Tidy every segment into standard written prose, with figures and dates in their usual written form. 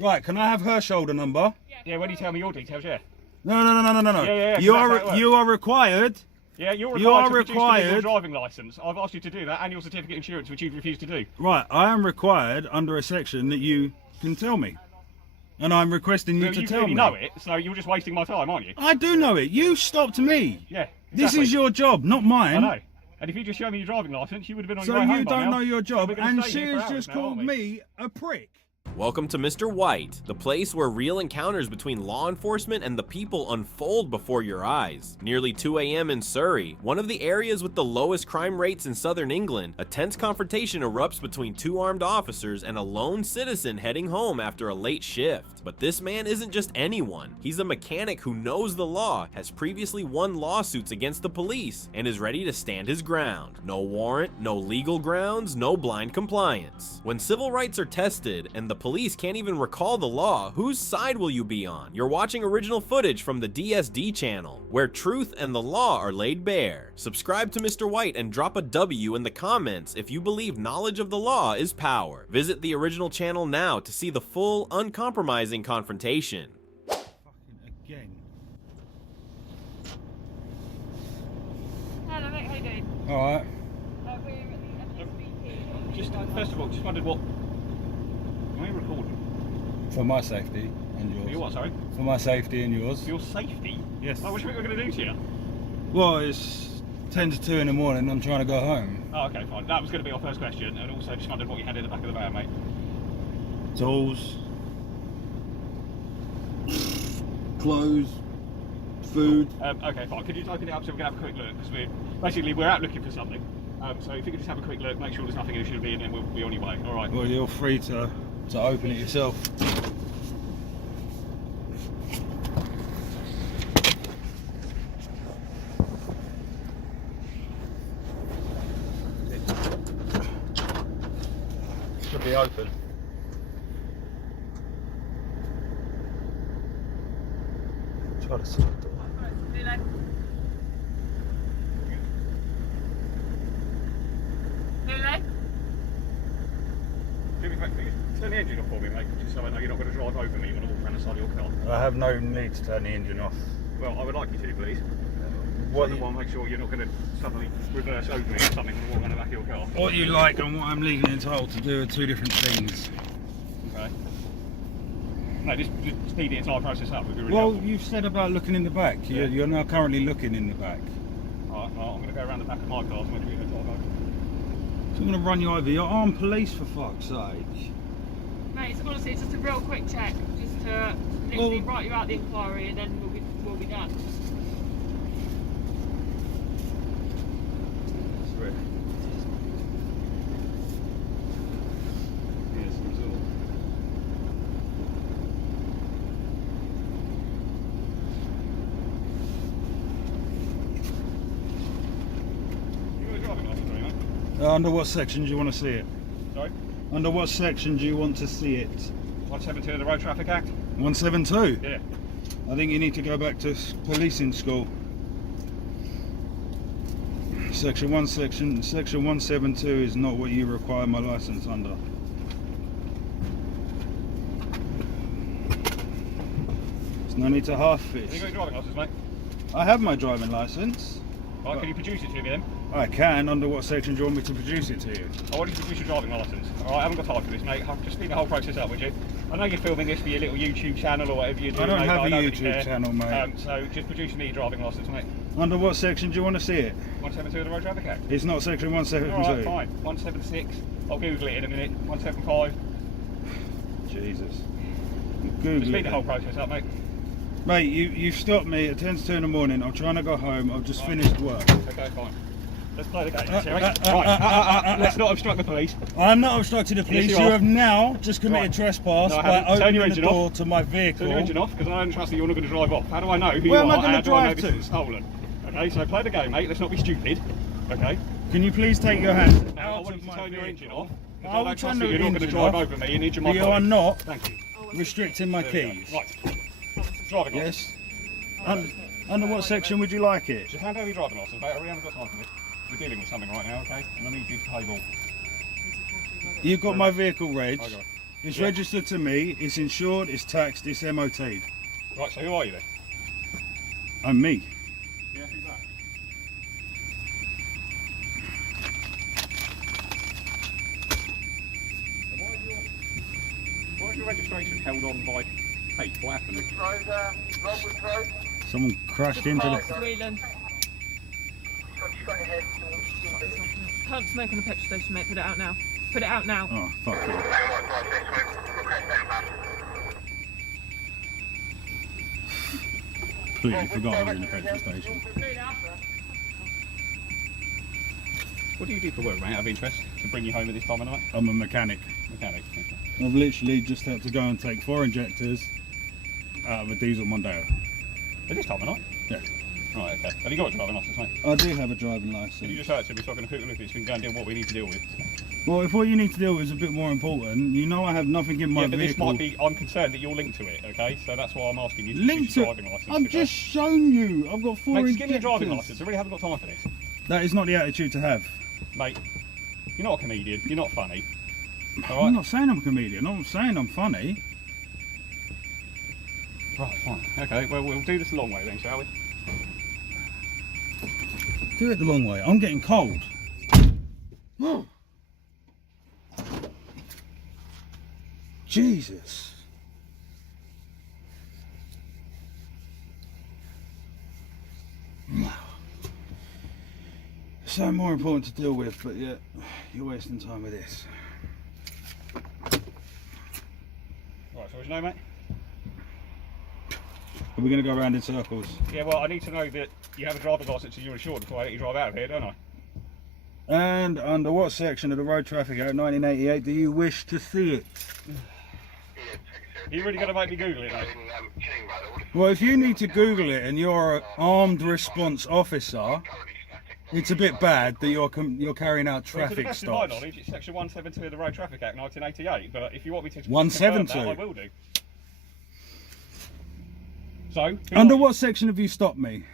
Right, can I have her shoulder number? Yeah, when you tell me your details, yeah. No. Yeah, you are required. Yeah, you're required to produce your driving licence. I've asked you to do that and your certificate of insurance, which you've refused to do. Right, I am required under a section that you can tell me. And I'm requesting you to tell me. You know it, so you're just wasting my time, aren't you? I do know it. You stopped me. Yeah, exactly. This is your job, not mine. I know. And if you just show me your driving licence, you would have been on your way home So you by don't now. know your job, and she she has just called me a prick. Welcome to Mr. White, the place where real encounters between law enforcement and the people unfold before your eyes. Nearly 2 a.m. in Surrey, one of the areas with the lowest crime rates in southern England, a tense confrontation erupts between two armed officers and a lone citizen heading home after a late shift. But this man isn't just anyone. He's a mechanic who knows the law, has previously won lawsuits against the police, and is ready to stand his ground. No warrant, no legal grounds, no blind compliance. When civil rights are tested and the police can't even recall the law, whose side will you be on? You're watching original footage from the DSD Channel, where truth and the law are laid bare. Subscribe to Mr. White and drop a W in the comments if you believe knowledge of the law is power. Visit the original channel now to see the full, uncompromising confrontation. Fucking again. Hello mate, how you doing? Alright. We're at the DSD. Just, first of all, just wondered what... Are you recording? For my safety and yours. For your what, sorry? For my safety and yours. For your safety? Yes. Oh, what do you think we're going to do to you? Well, it's 10 to 2 in the morning, I'm trying to go home. Oh, okay, fine. That was going to be our first question, and also just wondered what you had in the back of the van, mate. Tools. Clothes. Food. Okay, fine. Could you open it up so we can have a quick look? Because we're out looking for something. So if you could just have a quick look, make sure there's nothing you should be in, and we'll be on your way. All right. Well, you're free to open it yourself. Should be open. Try to see the door. Turn the engine off for me, mate, just so I know you're not going to drive over me when I walk around the side of your car. I have no need to turn the engine off. Well, I would like you to, please. What I want to make sure you're not going to suddenly reverse over me or something when I walk around the back of your car. What you like and what I'm legally entitled to do are two different things. Okay. No, just speed the entire process up. Would be really Well, helpful. you've said about looking in the back. Yeah. You're now currently looking in the back. Alright, well, I'm going to go around the back of my car to make sure you're going to drive over. So I'm going to run you over. You're armed police, for fuck's sake. Mate, it's honestly just a real quick check, just to literally write you out the inquiry and then we'll be done. Yes, result. You got a driving licence, right, mate? Under what section do you want to see it? Sorry? Under what section do you want to see it? 172 of the Road Traffic Act? 172? Yeah. I think you need to go back to policing school. Section 172 is not what you require my license under. There's no need to half Have you got fist. your driving licence, mate? I have my driving license. Right, can you produce it to me then? I can. Under what section do you want me to produce it to you? I want you to produce your driving licence. Alright, I haven't got time for this, mate. Just speed the whole process up, would you? I know you're filming this for your little YouTube channel or whatever you're doing, I don't mate, have but a really YouTube care. channel, mate. So just produce me your driving licence, mate. Under what section do you want to see it? 172 of the Road Traffic Act. It's not section 172. Alright, fine. 176. I'll Google it in a minute. 175. Jesus. Just speed Google the whole it. process up, mate. Mate, you've stopped me at 10 to 2 in the morning. I'm trying to go home. I've just finished work. Okay, fine. Let's play the game, shall we? Right, let's not obstruct the police. I'm not obstructing the police. Yes, you you are. have now just committed Right. trespass No, I by haven't. Turn your opening the engine door off. to my vehicle. Turn your engine off, because I don't trust that you're not going to drive off. How do I know who Where you am I are? gonna How do I know drive this to? is stolen? Okay, so play the game, mate. Let's not be stupid. Okay? Can you please take your hand Now, I out want of you to my turn your vehicle? engine off. I I will don't turn trust the that you're not going to engine drive off, over me and injure my but you are colleague. not Thank you. restricting my There we go. keys. Right. Driving licence. Yes. Under what section would you like it? Just hand over your driving licence, mate. I really haven't got time for this. We're dealing with something right now, okay? And I need you to pay all. You've got my vehicle reg. I got it. It's Yeah. registered to me. It's insured. It's taxed. It's MOT'd. Right, so who are you then? I'm me. Yeah, who's that? Why is your registration held on by Kate? What happened? Someone crashed into the. Fast wheeling. Can't smoke on a petrol station, mate. Put it out now. Put it out now. Oh, fuck you. Completely forgot I was in the petrol station. What do you do for work, mate, out of interest? To bring you home at this time of night? I'm a mechanic. Mechanic. Okay. I've literally just had to go and take 4 injectors out of a diesel Mondeo. At this time of night? Yeah. Right, okay. Have you got a driving licence, mate? I do have a driving Can you licence. just say it to me so I can quick look at it so we can go and deal with what we need to deal with? Well, if what you need to deal with is a bit more important, you know I have nothing in my Yeah, but this vehicle. might be, I'm concerned that you're linked to it, okay? So that's why I'm asking you to Linked use your to. driving licence. I've okay? just shown you. I've got 4 Mate, injectors. just give me a driving licence. I really haven't got time for this. That is not the attitude to have. Mate, you're not a comedian. You're not funny. I'm Alright? not saying I'm a comedian. I'm saying I'm funny. Right, fine. Okay, well, we'll do this the long way then, shall we? Do it the long way. I'm getting cold. Jesus. So more important to deal with, but yet you're wasting time with this. Right, so what's your name, mate? Are we going to go around in circles? Yeah, well, I need to know that you have a driver's licence and you're insured before I let you drive out of here, don't I? And under what section of the Road Traffic Act 1988 do you wish to see it? Are you really going to make me Google it, mate? Well, if you need to Google it and you're an armed response officer, it's a bit bad that you're carrying out Well, to the traffic best of my stops. knowledge, it's section 172 of the Road Traffic Act 1988, but if you want me to confirm 172? that, I will do. So, who Under are you? what section have you stopped me?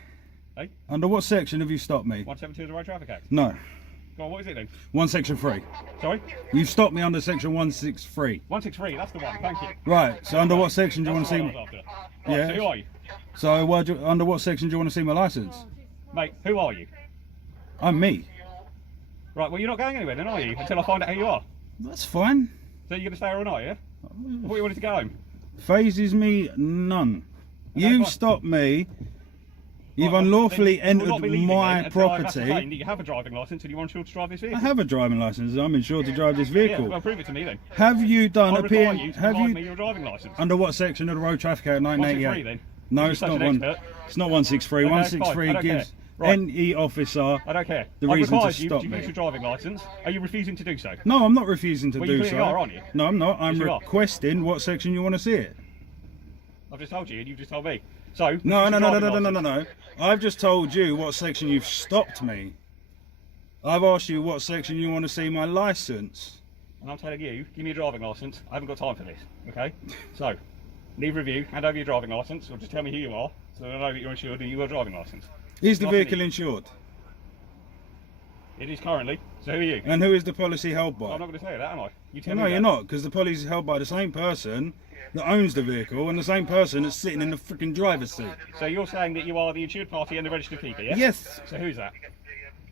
Hey? Under what section have you stopped me? 172 of the Road Traffic Act? No. Go on, what is it then? Section 3. Sorry? You've stopped me under section 163. 163, that's the one, thank you. Right, so under what section do you want That's to the see one I me? was after. Right, Yeah. so who are you? So under what section do you want to see my licence? Mate, who are you? I'm me. Right, well, you're not going anywhere then, are you? Until I find out who you are. That's fine. So you're going to stay here all night, yeah? I thought you wanted to go home. Phases me none. Okay, You've fine. stopped me. You've Right, unlawfully then you will not be entered leaving my then until I've property. ascertained that you have a driving licence and you want to drive this I vehicle. have a driving licence. I'm insured to drive this Yeah, vehicle. well, prove it to me then. Have you done I a require PM? you to Have provide me you? your driving licence. Under what section of the Road Traffic Act 163 1988? then. No, You're it's such not an one. expert. It's not 163. Okay, 163 fine, I don't gives care. Right. any officer. I don't care. The I reason to require you stop to me. use your driving licence. Are you refusing to do so? No, I'm not refusing to Well, do you so. clearly are, aren't you? No, I'm not. I'm Yes, you are. requesting what section you want to see it. I've just told you and you've just told me. So, No, use no, your no, no, driving no, no, no, licence. no. I've just told you what section you've stopped me. I've asked you what section you want to see my licence. And I'm telling you, give me a driving licence. I haven't got time for this, okay? So, neither of you, hand over your driving licence or just tell me who you are so that I know that you're insured and you have a driving licence. Is the Nothing vehicle is. insured? It is currently. So who are you? And who is the policy held by? I'm not going to say that, am I? You tell No, me you're that. not, because the policy is held by the same person that owns the vehicle and the same person that's sitting in the freaking driver's seat. So you're saying that you are the insured party and the registered keeper, yeah? Yes, So who's that?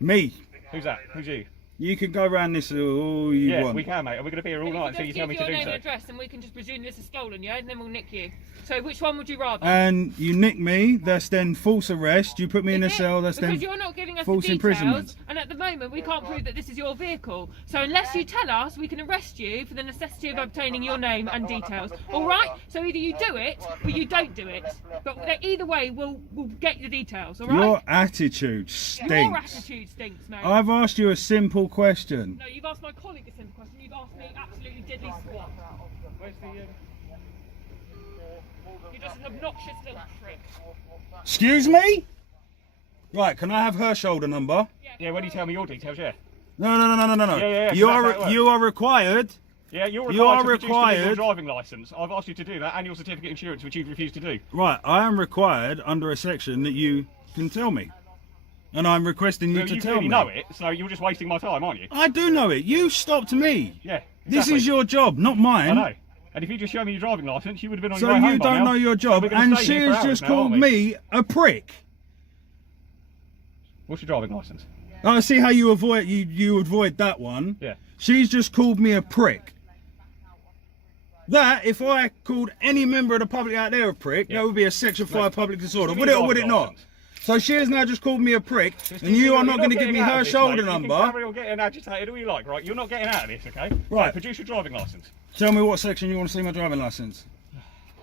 me. Who's that? Who's you? You can go around this all you Yeah, want. we can, mate. Are we going to be here all night until you tell me to your do name so? and address, and we can just presume this is stolen, yeah, and then we'll nick you. So which one would you rather? And you nick me, that's then false arrest. You put me in a Is it? cell, that's because then you're not giving us false the details, imprisonment. and at the moment we can't prove that this is your vehicle. So unless you tell us, we can arrest you for the necessity of obtaining your name and details. All right? So either you do it or you don't do it. But either way, we'll get the details. All right? Your attitude stinks. Your attitude stinks, mate. I've asked you a simple question. No, you've asked my colleague a simple question. You've asked me absolutely diddly squat. Where's the... You're just an obnoxious little prick. Excuse me? Right, can I have her shoulder number? Yeah, when you tell me your details, yeah. No, no, no, no, no, no. Yeah, You that's how it are works. you are required. Yeah, you're You are required to produce the legal required- driving licence. I've asked you to do that and your certificate of insurance, which you've refused to do. Right, I am required under a section that you can tell me. And I'm requesting you Well, to you tell clearly me. know it, so you're just wasting my time, aren't you? I do know it. You stopped me. Yeah, This exactly. is your job, not mine. I know. And if you just show me your driving licence, you would have been on So your way home you by don't now. know your job, We're gonna and stay here for she's hours just now, called aren't we? me a prick. What's your driving licence? I see how you avoid that one. Yeah. She's just called me a prick. That, if I called any member of the public out there a prick, Yeah. that would be a Section 5 public disorder. Give me Would it your or would it driving not? licence. So she has now just called me a prick, Just and you you're are not going to give getting me out of her this, shoulder mate. You number. can carry on getting agitated all you like, right? You're not getting out of this, okay? Right. Produce your driving licence. Tell me what section you want to see my driving licence.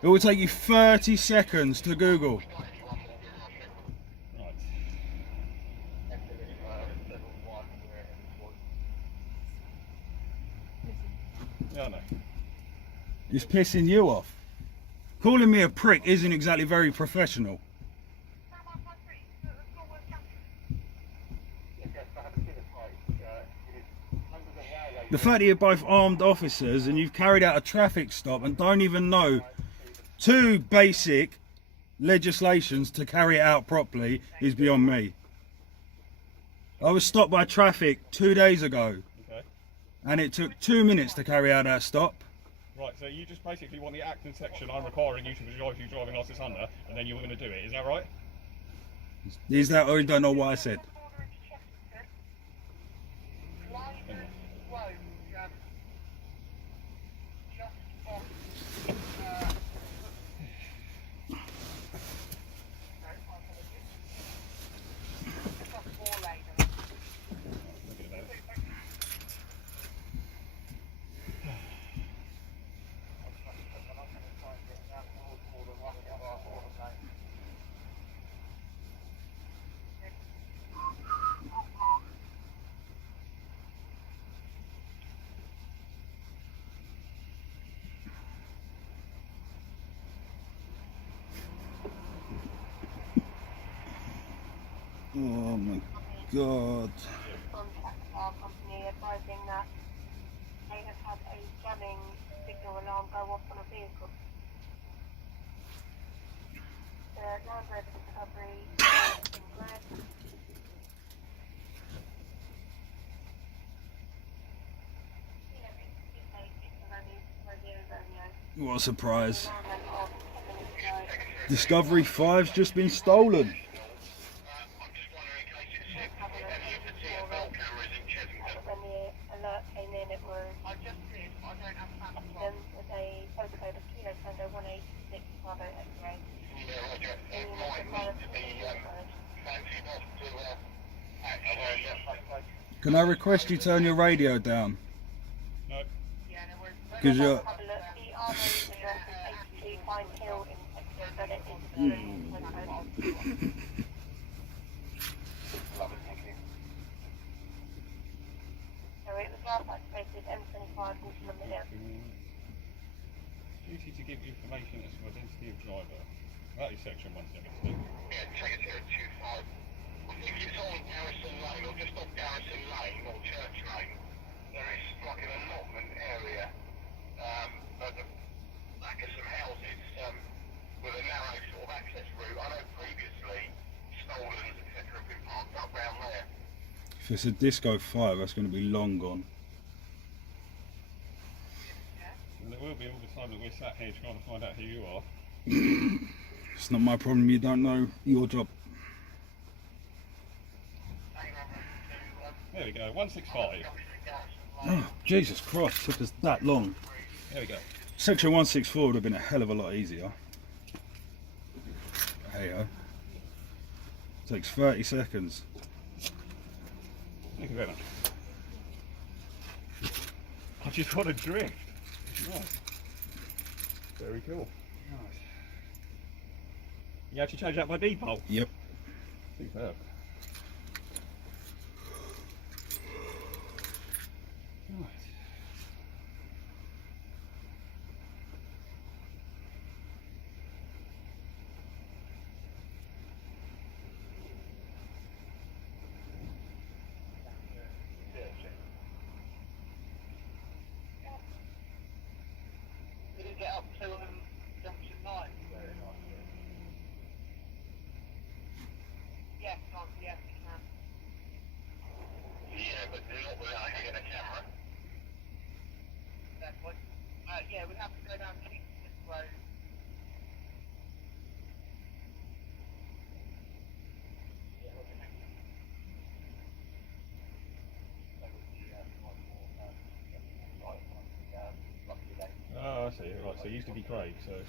It will take you 30 seconds to Google. Right. Yeah, I know. It's pissing you off. Calling me a prick isn't exactly very professional. The fact that you're both armed officers and you've carried out a traffic stop and don't even know two basic legislations to carry it out properly is beyond me. I was stopped by traffic 2 days ago, Okay. and it took 2 minutes to carry out that stop. Right, so you just basically want the acting section I'm requiring you to drive your driving licence under, and then you were going to do it. Is that right? Is that, or you don't know what I said? Oh my God. Contact our company advising that they have had a jamming signal alarm go off on a vehicle. The Land Rover Discovery is in red. What a surprise. Discovery 5's just been stolen. When the alert came in, it was with a postcode of Kilo Tango 186 Bravo X-ray. Can I request you turn your radio down? No. Because you're... Have a look. The RO address is 82 Pine Hill in Texas, but it is the postcode. So it was last activated M25 into the million. Duty to give information as to identity of driver. That is section 170. Yeah, take it here at 25. If it's on Garrison Lane or just off Garrison Lane or Church Lane, there is like an allotment area at the back of some houses with a narrow sort of access route. I know previously stolens, etc. have been parked up round there. If it's a Disco 5, that's going to be long gone. And it will be all the time that we're sat here trying to find out who you are. It's not my problem, you don't know your job. There we go, 165. Oh, Jesus Christ, took us that long. There we go. Section 164 would have been a hell of a lot easier. Hey-o. Takes 30 seconds. Thank you very much. I just want to drift. Nice. Very cool. Nice. You actually changed that by default? Yep. Superb. Nice. Did it get up to junction 9? Yes, yes, you can. Yeah, but not without hitting a camera. have to go down Kingston Road. Oh, I see. Right, so it used to be Craig, so. Nice.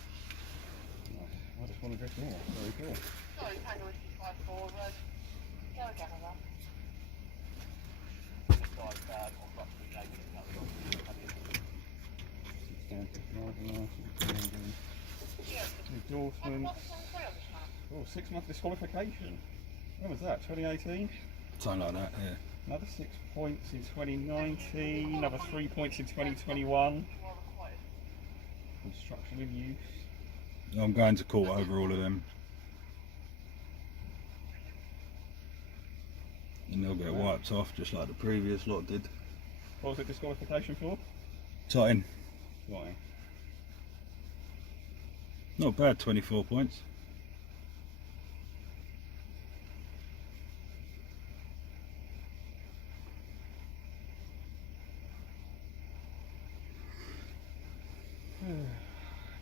I just want to drift more. Very cool. Sorry, Tango Whiskey 54 Road. Go again on that. Endorsements. Oh, 6-month disqualification. When was that? 2018? Something like that, yeah. Another 6 points in 2019. Another 3 points in 2021. Construction of use. I'm going to court over all of them. And they'll get wiped off just like the previous lot did. What was it disqualification for? Totting. Why? Not bad, 24 points.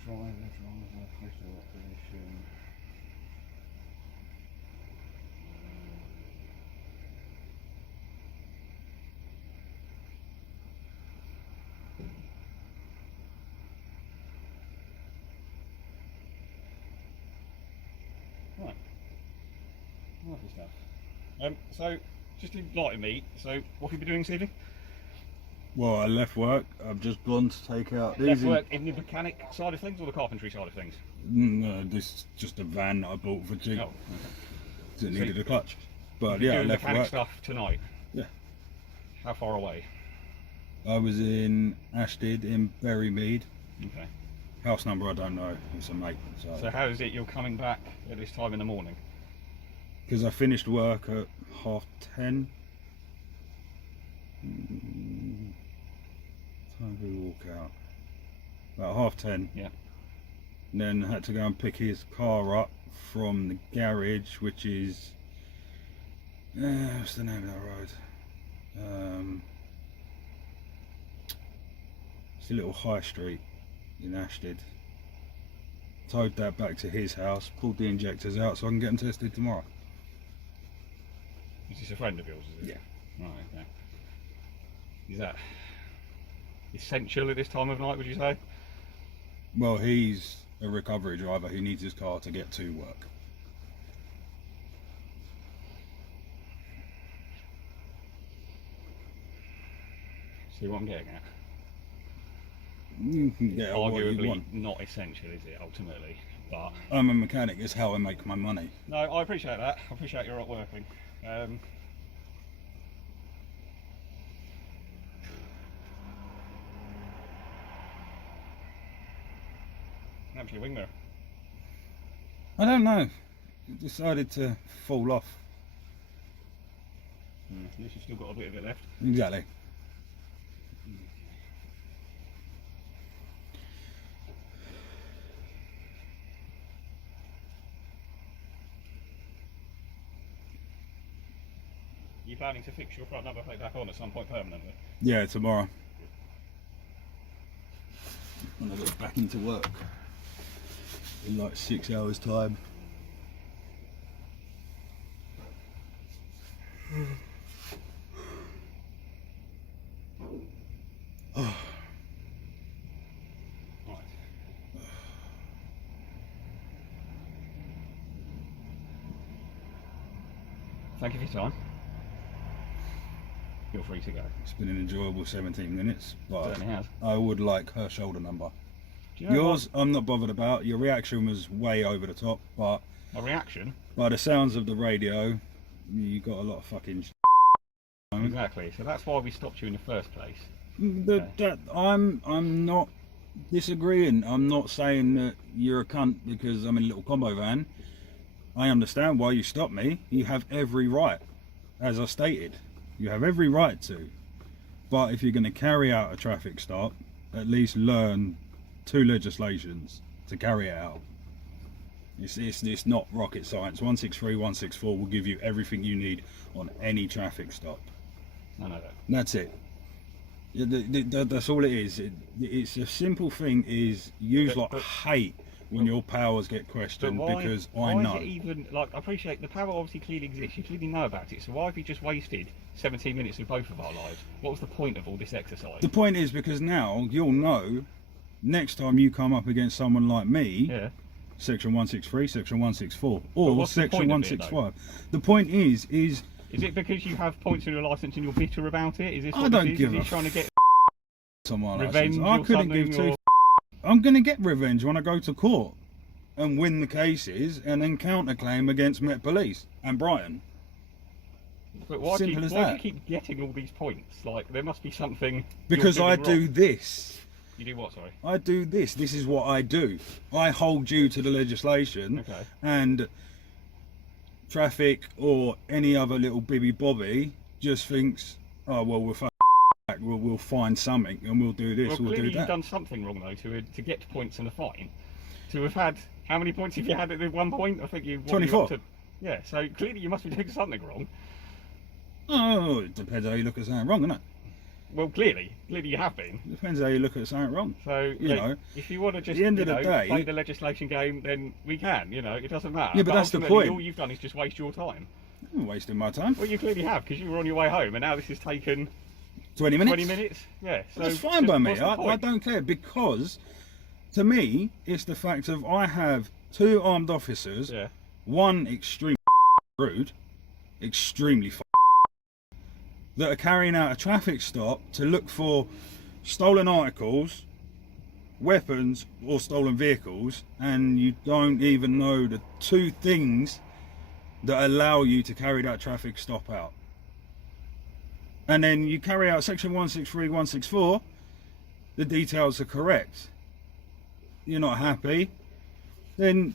Driver, postal operation. Right. Lovely stuff. So, just to enlighten me, so what have you been doing this evening? Well, I left work. I've just gone to take out Left these. work in the mechanic side of things or the carpentry side of things? No, this is just a van that I bought for cheap. Oh, okay. It So needed a clutch. But You're yeah, I doing left mechanic work. stuff tonight? Yeah. How far away? I was in Ashtead in Berrymead. Okay. House number I don't know. It's a mate. So how is it you're coming back at this time in the morning? Because I finished work at 10:30. Time do we walk out? About 10:30. Yeah. And then I had to go and pick his car up from the garage, which is what's the name of that road? It's a little high street in Ashtead. Towed that back to his house, pulled the injectors out so I can get them tested tomorrow. Is this a friend of yours, is it? Yeah. Right, okay. Is that essential at this time of night, would you say? Well, he's a recovery driver. He needs his car to get to work. See what I'm getting at? You can get what you Arguably want. not essential, is it, ultimately? But I'm a mechanic. It's how I make my money. no, I appreciate that. I appreciate you're out working. How's your wing mirror? I don't know. It decided to fall off. At least you've still got a bit of it left. Exactly. You planning to fix your front number plate back on at some point permanently? Yeah, tomorrow. When I get back into work. In like 6 hours time. Right. Thank you for your time. You're free to go. It's been an enjoyable 17 minutes, but Certainly has. I would like her shoulder number. Do you know Yours, I'm not bothered about. Your reaction was way over the top, but what? A reaction? by the sounds of the radio, you got a lot of fucking. Exactly. So that's why we stopped you in the first place. I'm not disagreeing. I'm not saying that you're a cunt because I'm in a little combo van. I understand why you stopped me. You have every right, as I stated. You have every right to. But if you're going to carry out a traffic stop, at least learn 2 legislations to carry it out. It's not rocket science. 163, 164 will give you everything you need on any traffic stop. I know that. That's it. Yeah, that's all it is. It's a simple thing. Is use But- like hate when your powers get But questioned why, because why I know. is it even, like, I appreciate the power obviously clearly exists, you clearly know about it, so why have you just wasted 17 minutes of both of our lives? What was the point of all this exercise? The point is because now you'll know next time you come up against someone like me, Yeah. section 163, section 164, But or what's the section point of it, 165. The point is Is it because you have points on your licence and you're bitter about it? Is this I what don't this is? give Is a he trying to get on my revenge license. I or couldn't something? give two. Or... I'm going to get revenge when I go to court and win the cases and then counterclaim against Met Police and Brighton. But why, Simple as why do that. you keep getting all these points? Like, there must be something. Because you're I doing do wrong. this. You do what, sorry? I do this. This is what I do. I hold you to the legislation, Okay. and traffic or any other little bibby bobby just thinks, oh well, we'll find something and we'll do this, Well, we'll clearly do you've that. done something wrong, though, to get points and a fine. To have had. How many points have you had at one point? I think you. 24. Yeah, so clearly you must be doing something wrong. Oh, it depends how you look at something wrong, doesn't it? Well, clearly you have been. Depends how you look at something wrong. So You know, if you want to just the end of the day- play the legislation game, then we can. It doesn't matter. Yeah, but that's the ultimately, point. All you've done is just waste your time. I'm wasting my time. Well, you clearly have, because you were on your way home, and now this has taken 20 minutes. 20 minutes. Yeah, so That's fine by me. what's the I point? don't care because, to me, it's the fact of I have two armed officers. Yeah. One extremely rude, extremely that are carrying out a traffic stop to look for stolen articles, weapons, or stolen vehicles, and you don't even know the two things that allow you to carry that traffic stop out. And then you carry out section 163, 164, the details are correct. You're not happy, then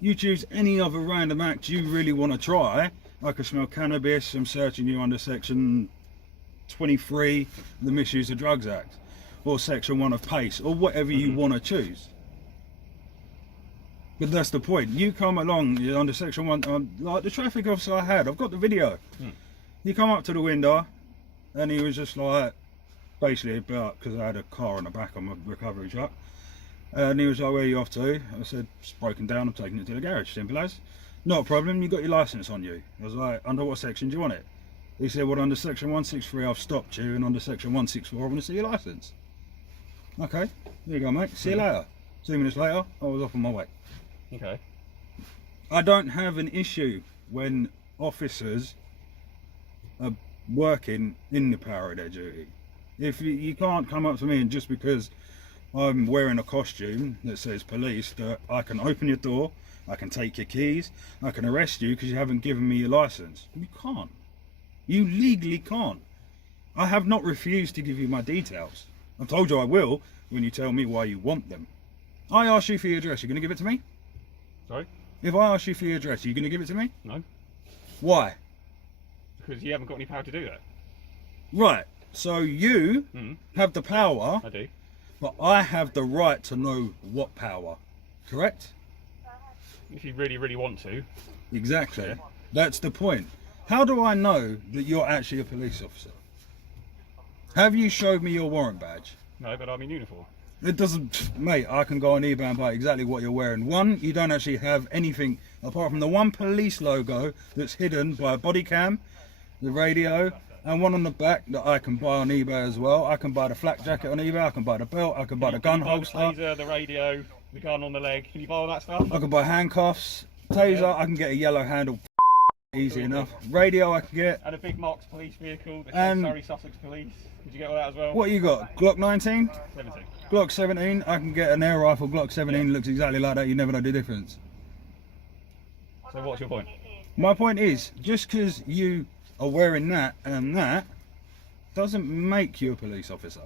you choose any other random act you really want to try. I could smell cannabis, I'm searching you under section 23, the Misuse of Drugs Act, or section 1 of PACE, or whatever you want to choose. But that's the point. You come along, you're under section 1, like the traffic officer I had, I've got the video. You come up to the window, and he was just like, basically about, because I had a car on the back of my recovery truck, and he was like, where are you off to? I said, it's broken down, I'm taking it to the garage, simple as. Not a problem, you got your licence on you. I was like, under what section do you want it? He said, well, under section 163 I've stopped you, and under section 164 I want to see your licence. Okay, there you go, mate, see you later. 2 minutes later, I was off on my way. Okay. I don't have an issue when officers are working in the power of their duty. If you can't come up to me and just because I'm wearing a costume that says police, that I can open your door, I can take your keys, I can arrest you because you haven't given me your license. You can't. You legally can't. I have not refused to give you my details. I've told you I will when you tell me why you want them. I ask you for your address, you're going to give it to me? Sorry? If I ask you for your address, are you going to give it to me? No. Why? Because you haven't got any power to do that. Right, so you have the power, I do. but I have the right to know what power, correct? If you really, really want to. Exactly. That's the point. How do I know that you're actually a police officer? Have you showed me your warrant badge? No, but I'm in uniform. It doesn't, mate, I can go on eBay and buy exactly what you're wearing. One, you don't actually have anything apart from the one police logo that's hidden by a body cam, the radio, and one on the back that I can buy on eBay as well. I can buy the flak jacket on eBay, I can buy the belt, I can buy the gun Can you buy the holster, taser, the radio, the gun on the leg. Can you buy all that stuff? I can buy handcuffs, taser, I can get a yellow handle, easy enough. Radio I can get. And a big marked police vehicle that And- says Surrey Sussex Police. Did you get all that as well? What you got? Glock 19? 17. Glock 17, I can get an air rifle Glock 17, looks exactly like that, you never know the difference. So what's your point? My point is, just because you are wearing that and that, doesn't make you a police officer.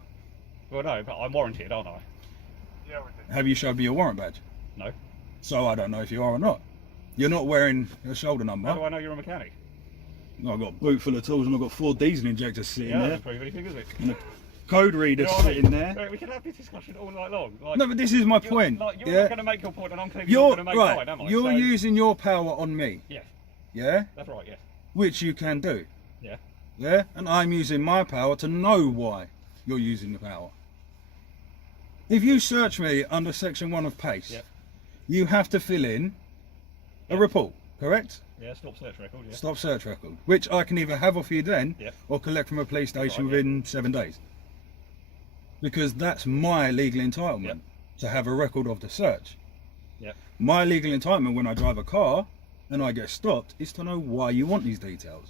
Well, no, but I'm warranted, aren't I? Have you showed me your warrant badge? No. So I don't know if you are or not. You're not wearing a shoulder number. How do I know you're a mechanic? I've got a boot full of tools and I've got 4 diesel injectors sitting Yeah, that there. doesn't prove anything, does it? And a code reader You know what I mean? sitting there. Right, we can have this discussion all night long. Like, No, but this is my point. You're Yeah, not going to make your point, and I'm clearly not you're going to make right. mine, am I? You're So- using your power on me. Yes, Yeah, that's right. Yes. which you can do. Yeah. Yeah, and I'm using my power to know why. you're using the power. If you search me under section 1 of PACE, Yep. you have to fill in a Yep. report, correct? Yeah, stop search record, yeah. Stop search record, which I can either have off you then Yep. or collect from a police station Right, yeah. within 7 days. Because that's my legal entitlement Yep. to have a record of the search. Yep. My legal entitlement when I drive a car and I get stopped is to know why you want these details.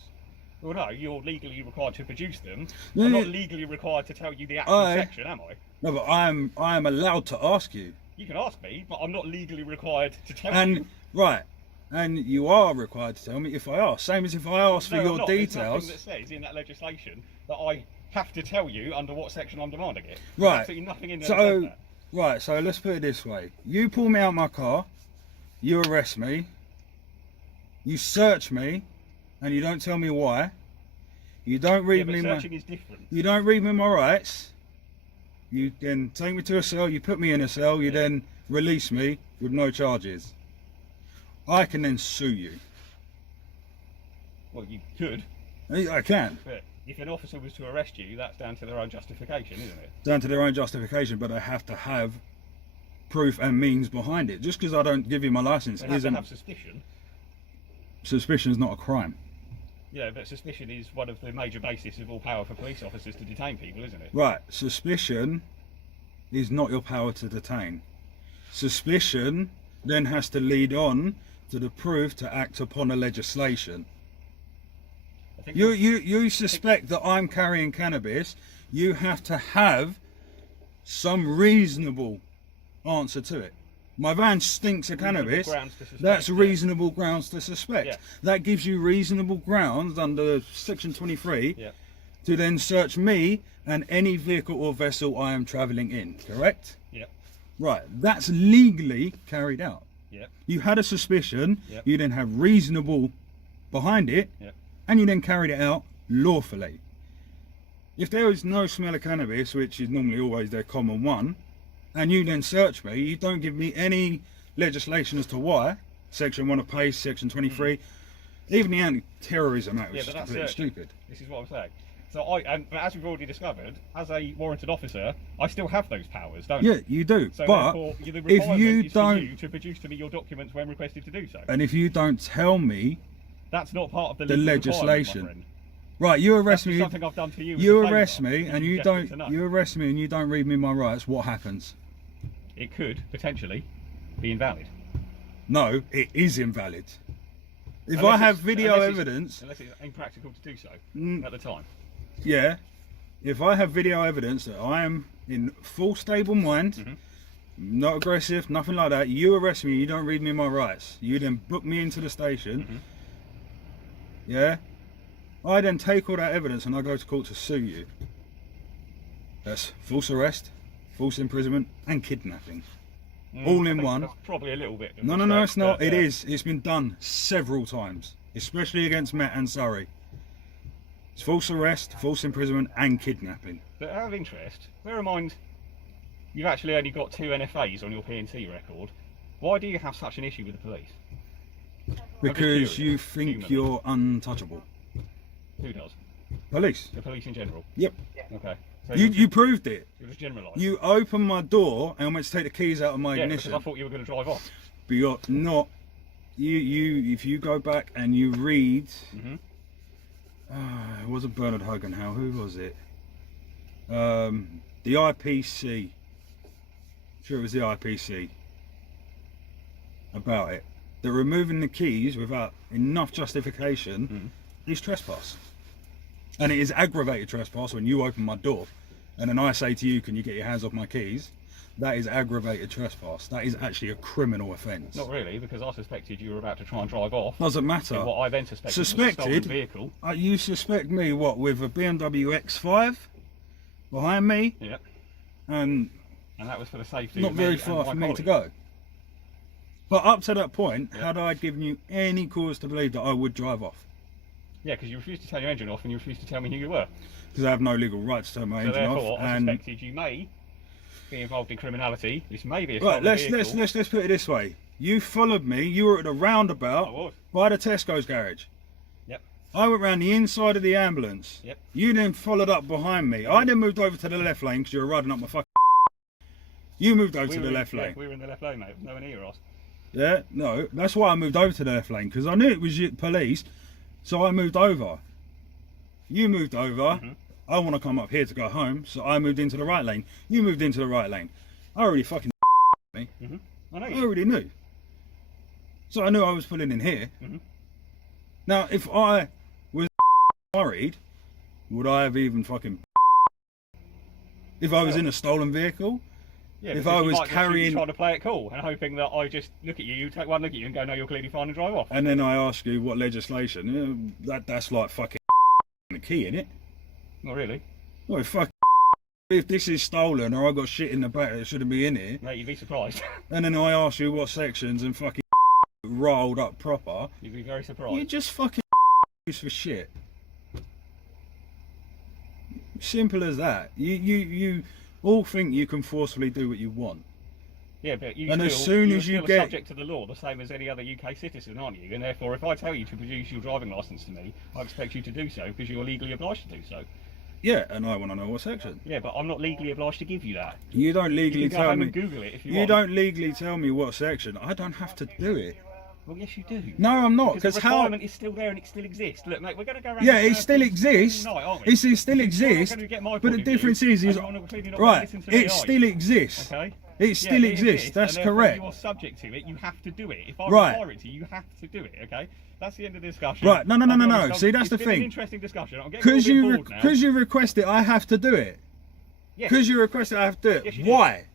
Well, no, you're legally required to produce them. Yeah, I'm yeah. not legally required to tell you the actual I- section, am I? No, but I am allowed to ask you. You can ask me, but I'm not legally required to tell And you. right, and you are required to tell me if I ask. Same as if I ask for No, I'm your not. There's details. nothing that says in that legislation that I have to tell you under what section I'm demanding it. There's Right. absolutely nothing in there that says So, that. right, so let's put it this way. You pull me out my car, you arrest me, you search me, and you don't tell me why. You don't Yeah, read but me my searching is different. you don't read me my rights. You then take me to a cell, you put me in a cell, you then release me with no charges. I can then sue you. Well, you could, I can. but if an officer was to arrest you, that's down to their own justification, isn't it? Down to their own justification, but I have to have proof and means behind it. Just because I don't give you my license They have to isn't have suspicion. suspicion is not a crime. Yeah, but suspicion is one of the major bases of all power for police officers to detain people, isn't it? Right, suspicion is not your power to detain. Suspicion then has to lead on to the proof to act upon a legislation. I think You suspect that I'm carrying cannabis, you have to have some reasonable answer to it. My van stinks of Reasonable cannabis. grounds to suspect, That's yeah. reasonable grounds to suspect. Yeah. That gives you reasonable grounds under section 23 Yeah. to then search me and any vehicle or vessel I am travelling in, correct? Yeah. Right, that's legally carried out. Yeah. You had a suspicion, Yep. you then have reasonable behind it, Yeah. and you then carried it out lawfully. If there is no smell of cannabis, which is normally always their common one, and you then search me, you don't give me any legislation as to why, section 1 of PACE, section 23, even the Anti-Terrorism Act, Yeah, which but is that's completely searching. stupid. This is what I'm saying. So but as we've already discovered, as a warranted officer, I still have those powers, don't Yeah, I? you do, So but therefore, the if requirement you is for don't, you to produce to me your documents when requested to do so. and if you don't tell me, That's not part of the the legal legislation. requirement, my friend. right, you That's arrest just me, something I've done for you. you as a arrest favour, me, which and is you desperate to don't, know. you arrest me and you don't read me my rights, what happens? It could potentially be invalid. No, it is invalid. If Unless I have it's- video unless it's- evidence, Unless it's impractical to do so Mm. at the time. yeah, if I have video evidence that I am in full stable mind, Mhm. not aggressive, nothing like that, you arrest me, you don't read me my rights, you then book me into the station, Mhm. yeah, I then take all that evidence and I go to court to sue you. That's false arrest, false imprisonment, and kidnapping. All I in think one. That's probably a little bit. of No, a no, no, stretch, it's not. but, It is. It's been done several times, especially against Met and Surrey. It's false arrest, false imprisonment, and kidnapping. But out of interest, bear in mind, you've actually only got 2 NFAs on your P&T record. Why do you have such an issue with the police? Because curious, you think humanly. you're untouchable. Who does? Police. The police in general. Yep. Okay. So You proved it. you're just generalised. You opened my door and I went to take the keys out of my yeah, because ignition. I thought you were going to drive off. But you're not. If you go back and you read, Mhm. It wasn't Bernard Hogenhow. Who was it? The IPC. Sure, it was the IPC. About it. That removing the keys without enough justification is trespass. And it is aggravated trespass when you open my door and then I say to you, can you get your hands off my keys? That is aggravated trespass. That is actually a criminal offence. Not really, because I suspected you were about to try and drive off. Doesn't in matter. what I then suspected was a stolen Suspected? vehicle. You suspect me, what, with a BMW X5 behind me Yeah. and And that was for the safety not of very me far and for my me to colleague. go. But up to that point, Yeah. had I given you any cause to believe that I would drive off? Yeah, because you refused to turn your engine off and you refused to tell me who you were. Because I have no legal right to turn my So engine therefore, off. I And suspected you may be involved in criminality. This may be a right, stolen let's vehicle. put it this way. You followed me. You were at a I roundabout was. by the Tesco's garage. Yep. I went round the inside of the ambulance. Yep. You then followed up behind me. I then moved over to the left lane because you were riding up my fucking. You moved over to the left lane. We were in the left lane, mate. No one near us. Yeah, no, that's why I moved over to the left lane because I knew it was police, so I moved over. You moved over. I want to come up here to go home, so I moved into the right lane. You moved into the right lane. I already fucking me. I know I you. already knew. So I knew I was pulling in here. Now, if I was worried, would I have even fucking? If I was in a stolen vehicle? Yeah, if because I you was might just be carrying, trying to play it cool and hoping that I just look at you, take one look at you, and go, "No, you're clearly fine," and drive off. and then I ask you what legislation, that's like fucking the key, innit? Not really. Well, fuck. If this is stolen or I got shit in the back that shouldn't be in here, Mate, you'd be surprised. and then I ask you what sections and fucking rolled up proper, You'd be very surprised. you just fucking for shit. Simple as that. You all think you can forcefully do what you want. Yeah, but you And still, as soon you're as you still get- subject to the law, the same as any other UK citizen, aren't you? And therefore, if I tell you to produce your driving licence to me, I expect you to do so because you're legally obliged to do so. Yeah, and I want to know what section. Yeah, but I'm not legally obliged to give you that. You don't You legally can go tell home me. and Google it if you You want. don't legally tell me what section. I don't have to do it. Well, yes, you do. No, I'm not. Because Because the how? requirement is still there and it still exists. Look, mate, we're going to go around. Yeah, in it still circles exists. all night, aren't we? It still You're not exists. gonna get my But point the of view, difference is, and you're clearly not gonna right? listen to me, It are you? still exists. Okay. It still Yeah, exists. That's and therefore correct. You're subject to it. You have to do it. If I Right. require it to you, you have to do it. Okay. That's the end of the discussion. Right, no. I'll be honest, See, that's it's the been an thing. interesting discussion. I'm getting Because a little you bit bored now. because you request it, I have to do it. Yes, Because you request it, I have to do it. Yes, you do. Why?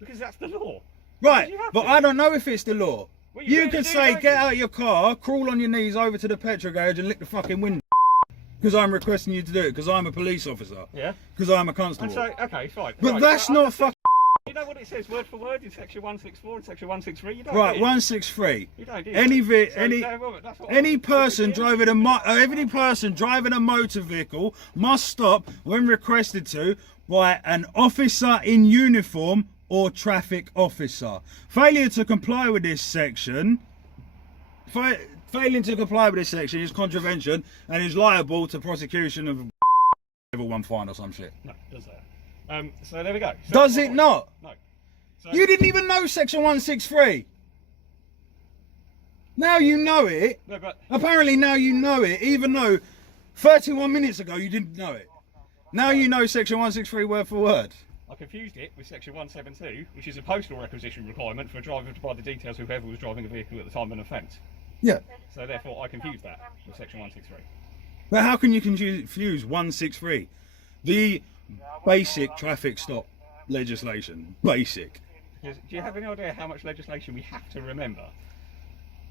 because that's the law. Right, You have but to. I don't know if it's the law. Well, You really could do, say, don't get you? out of your car, crawl on your knees over to the petrol garage and lick the fucking window. Because I'm requesting you to do it, because I'm a police officer. Yeah. Because I'm a And constable. so, okay, fine. But Right, that's so not fucking... You know what it says word for word in section 164 and section 163? You don't. Right, do you? 163. You don't, do you? Any So, any well, that's what any I'm- person driving a motor vehicle must stop when requested to by an officer in uniform or traffic officer. Failure to comply with this section, failing to comply with this section is contravention and is liable to prosecution of level 1 fine or some shit. No, it does that. So there we go. So Does it not? No. So, You didn't even know section 163. Now you know it. No, but Apparently now you know it, even though 31 minutes ago you didn't know it. Now you know section 163 word for word. I confused it with section 172, which is a postal requisition requirement for a driver to provide the details of whoever was driving a vehicle at the time of an offence. Yeah. So therefore, I confused that with section 163. But how can you confuse 163? The basic traffic stop legislation. Basic. Because do you have any idea how much legislation we have to remember?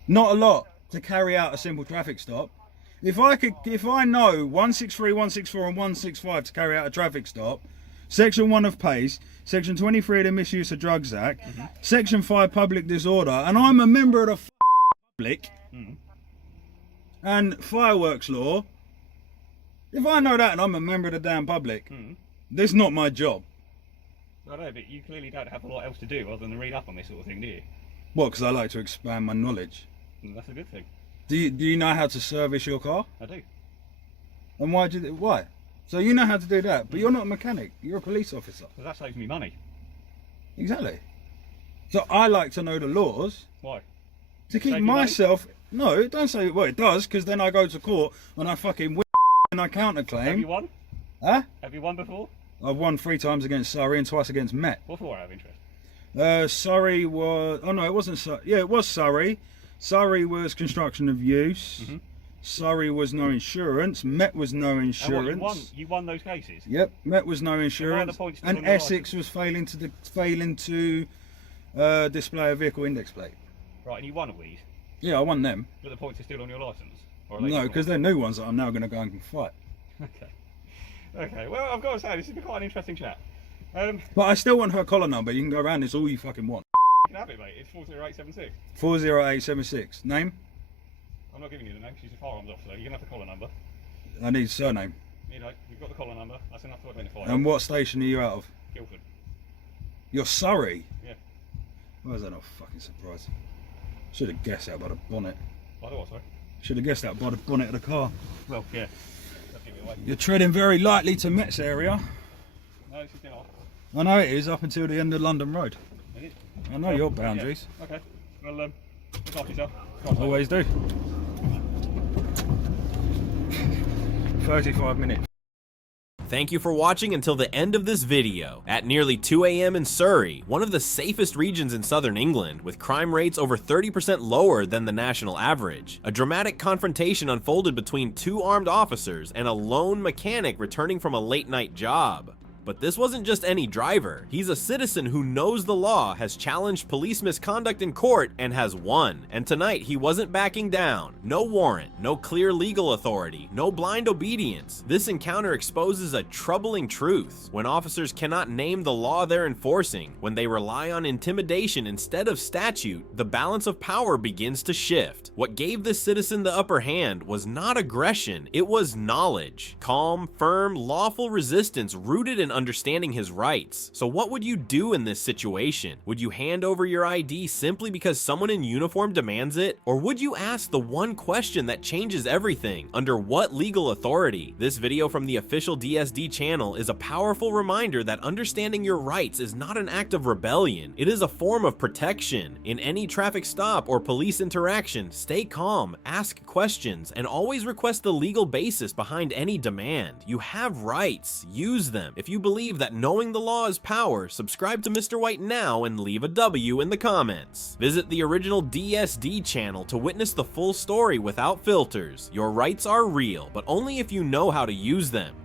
Not a lot to carry out a simple traffic stop. If I know 163, 164 and 165 to carry out a traffic stop, section 1 of pace, section 23 of the Misuse of Drugs Act, section 5 public disorder, and I'm a member of the public, and fireworks law, if I know that and I'm a member of the damn public, this is not my job. I know, but you clearly don't have a lot else to do other than read up on this sort of thing, do you? What, because I like to expand my knowledge. And that's a good thing. Do you know how to service your car? I do. And why? So you know how to do that, but you're not a mechanic, you're a police officer. Because that saves me money. Exactly. So I like to know the laws Why? to keep Save you money? myself... No, don't say, well, it does, because then I go to court and I fucking win and I Have you counterclaim. won? Huh? Have you won before? I've won 3 times against Surrey and twice against Met. What for, out of interest? Surrey was... Oh no, it wasn't Surrey. Yeah, it was Surrey. Surrey was construction of use. Surrey was no insurance. Met was no And insurance. what, you won those cases? Yep, Met was no insurance. points still And on your Essex was failing to display a vehicle index plate. Right, and you won all these? Yeah, I won them. But the points are still on your licence? Or are they No, still because they're new ones that I'm now going to go and fight. on? Okay. Okay, well, I've got to say, this has been quite an interesting chat. You But I still want her collar number. You can go around this all you fucking want. can have it, mate. It's 40876. 40876. Name? I'm not giving you the name, she's a firearms officer. You can have the collar number. I need surname. You know, you've got the collar number. That's enough to identify And you. what station are you out of? Guildford. You're Surrey? Yeah. Why is that not a fucking surprise? Should have guessed out by the bonnet. By the what, sorry? Should have guessed that by the bonnet of the car. Well, yeah. That'll give it away. You're treading very lightly to Met's area. No, it's still off. I know it is, up until the end of London Road. Is it? I know your boundaries. Yeah. Okay. Well, look after yourself. Go on, Always do. 35 minutes. Thank you for watching until the end of this video. At nearly 2 a.m. in Surrey, one of the safest regions in southern England, with crime rates over 30% lower than the national average, a dramatic confrontation unfolded between two armed officers and a lone mechanic returning from a late-night job. But this wasn't just any driver. He's a citizen who knows the law, has challenged police misconduct in court, and has won. And tonight, he wasn't backing down. No warrant, no clear legal authority, no blind obedience. This encounter exposes a troubling truth. When officers cannot name the law they're enforcing, when they rely on intimidation instead of statute, the balance of power begins to shift. What gave this citizen the upper hand was not aggression, it was knowledge. Calm, firm, lawful resistance rooted in understanding his rights. So what would you do in this situation? Would you hand over your ID simply because someone in uniform demands it? Or would you ask the one question that changes everything? Under what legal authority? This video from the official DSD channel is a powerful reminder that understanding your rights is not an act of rebellion. It is a form of protection. In any traffic stop or police interaction, stay calm, ask questions, and always request the legal basis behind any demand. You have rights. Use them. If you believe that knowing the law is power, subscribe to Mr. White now and leave a W in the comments. Visit the original DSD channel to witness the full story without filters. Your rights are real, but only if you know how to use them.